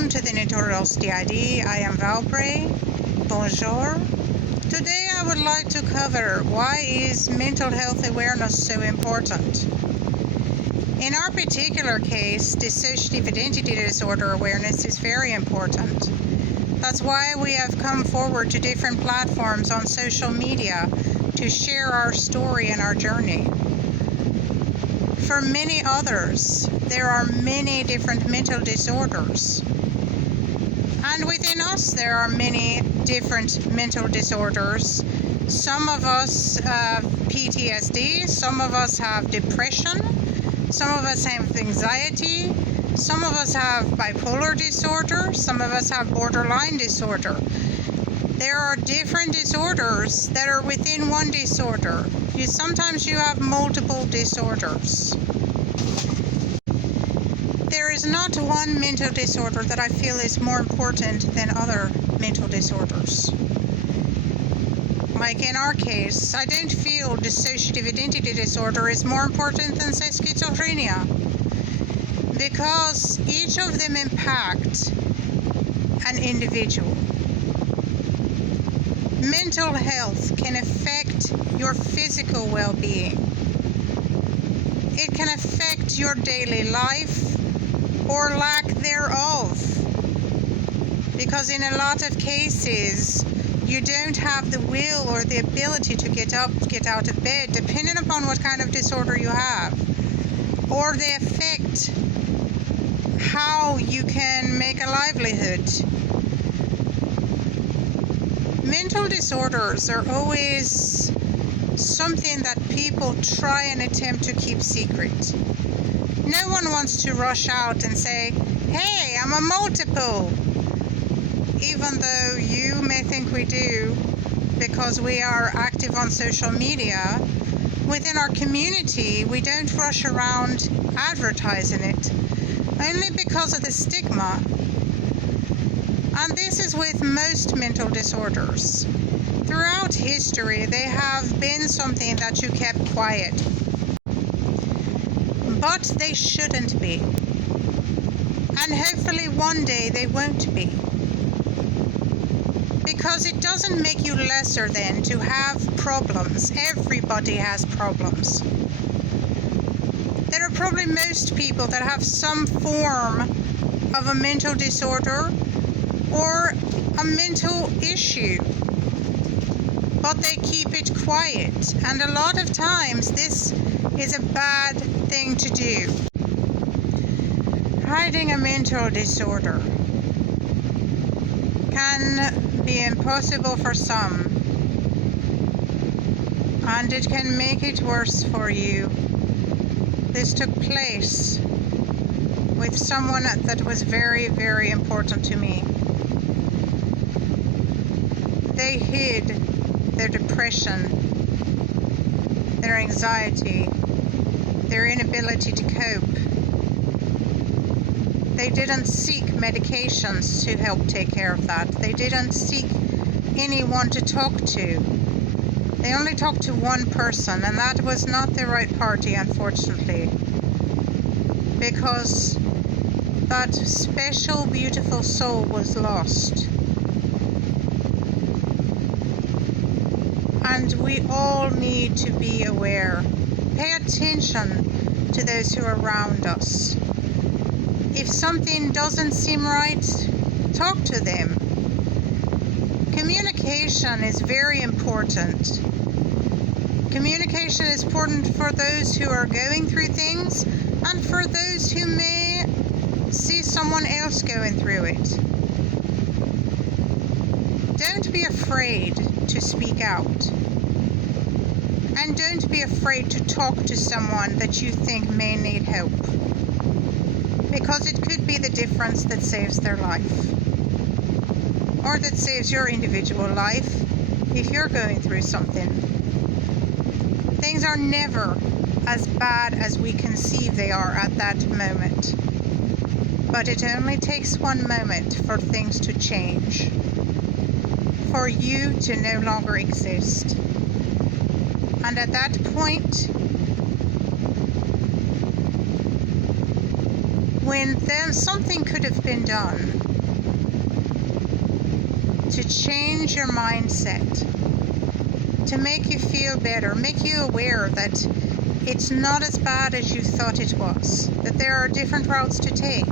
Welcome to the Notorious D.I.D. I am Valpray. Bonjour. Today I would like to cover why is mental health awareness so important. In our particular case, dissociative identity disorder awareness is very important. That's why we have come forward to different platforms on social media to share our story and our journey. For many others, there are many different mental disorders. And within us, there are many different mental disorders. Some of us have PTSD, some of us have depression, some of us have anxiety, some of us have bipolar disorder, some of us have borderline disorder. There are different disorders that are within one disorder. Sometimes you have multiple disorders. There is not one mental disorder that I feel is more important than other mental disorders. Like in our case, I don't feel dissociative identity disorder is more important than, say, schizophrenia, because each of them impact an individual. Mental health can affect your physical well-being. It can affect your daily life or lack thereof, because in a lot of cases you don't have the will or the ability to get out of bed, depending upon what kind of disorder you have, or they affect how you can make a livelihood. Mental disorders are always something that people try and attempt to keep secret. No one wants to rush out and say, "Hey, I'm a multiple," even though you may think we do because we are active on social media. Within our community, we don't rush around advertising it, only because of the stigma. And this is with most mental disorders. Throughout history, they have been something that you kept quiet. But they shouldn't be. And hopefully one day they won't be. Because it doesn't make you lesser than to have problems. Everybody has problems. There are probably most people that have some form of a mental disorder or a mental issue, but they keep it quiet, and a lot of times this is a bad thing to do. Hiding a mental disorder can be impossible for some, and it can make it worse for you. This took place with someone that was very, very important to me. They hid their depression, their anxiety, their inability to cope. They didn't seek medications to help take care of that. They didn't seek anyone to talk to. They only talked to one person, and that was not the right party, unfortunately, because that special, beautiful soul was lost. And we all need to be aware. Pay attention to those who are around us. If something doesn't seem right, talk to them. Communication is very important. Communication is important for those who are going through things and for those who may see someone else going through it. Don't be afraid to speak out. And don't be afraid to talk to someone that you think may need help, because it could be the difference that saves their life, or that saves your individual life if you're going through something. Things are never as bad as we conceive they are at that moment, but it only takes one moment for things to change, for you to no longer exist. And at that point, when then something could have been done, to change your mindset, to make you feel better, make you aware that it's not as bad as you thought it was, that there are different routes to take,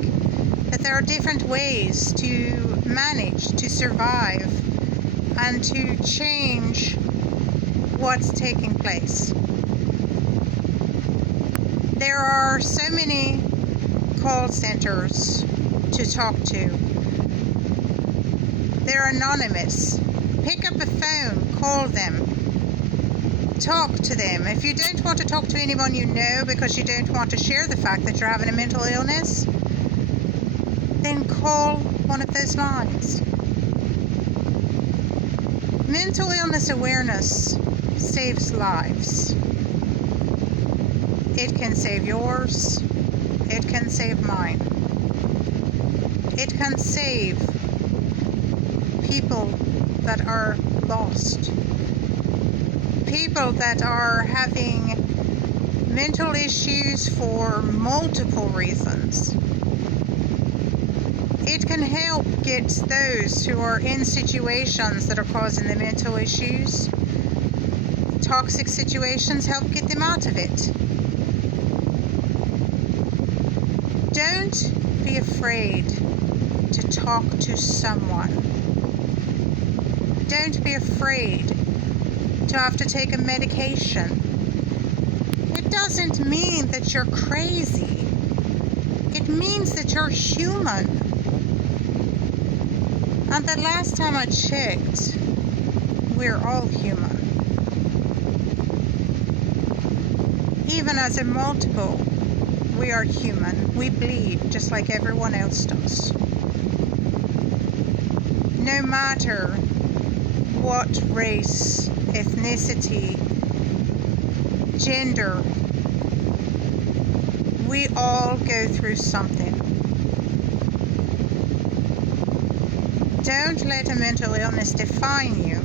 that there are different ways to manage, to survive, and to change what's taking place. There are so many call centers to talk to. They're anonymous. Pick up a phone, call them, talk to them. If you don't want to talk to anyone you know because you don't want to share the fact that you're having a mental illness, then call one of those lines. Mental illness awareness saves lives. It can save yours. It can save mine. It can save people that are lost. People that are having mental issues for multiple reasons. It can help get those who are in situations that are causing the mental issues, toxic situations, help get them out of it. Don't be afraid to talk to someone. Don't be afraid to have to take a medication. It doesn't mean that you're crazy. It means that you're human. And the last time I checked, we're all human. Even as a multiple, we are human. We bleed just like everyone else does. No matter what race, ethnicity, gender, we all go through something. Don't let a mental illness define you,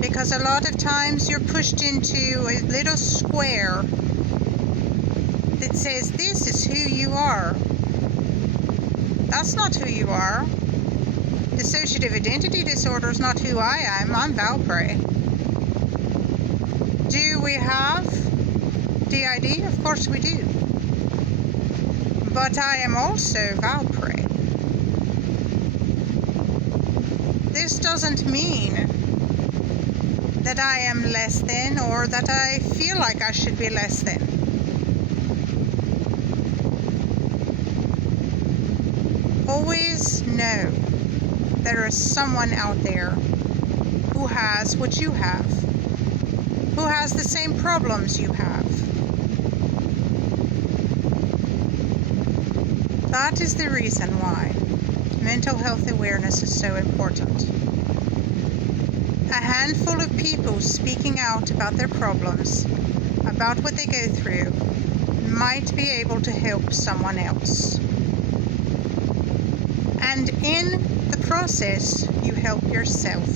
because a lot of times you're pushed into a little square that says this is who you are. That's not who you are. Dissociative identity disorder is not who I am. I'm Valpray. Do we have D.I.D? Of course we do. But I am also Valpray. This doesn't mean that I am less than or that I feel like I should be less than. Always know there is someone out there who has what you have, who has the same problems you have. That is the reason why mental health awareness is so important. A handful of people speaking out about their problems, about what they go through, might be able to help someone else. And in the process, you help yourself.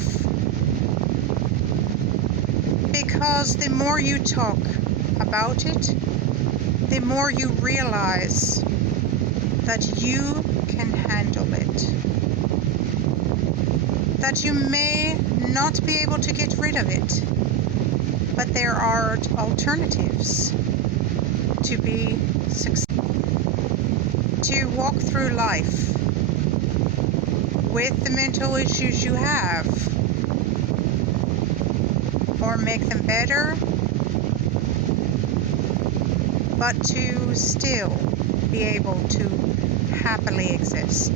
Because the more you talk about it, the more you realize that you can handle it. That you may not be able to get rid of it, but there are alternatives to be successful. To walk through life with the mental issues you have, or make them better, but to still be able to happily exist.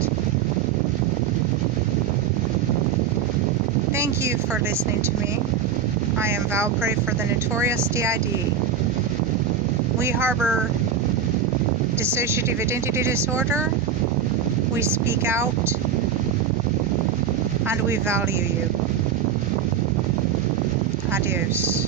Thank you for listening to me. I am Valpray for the Notorious D.I.D. We harbor dissociative identity disorder. We speak out, and we value you. Adios.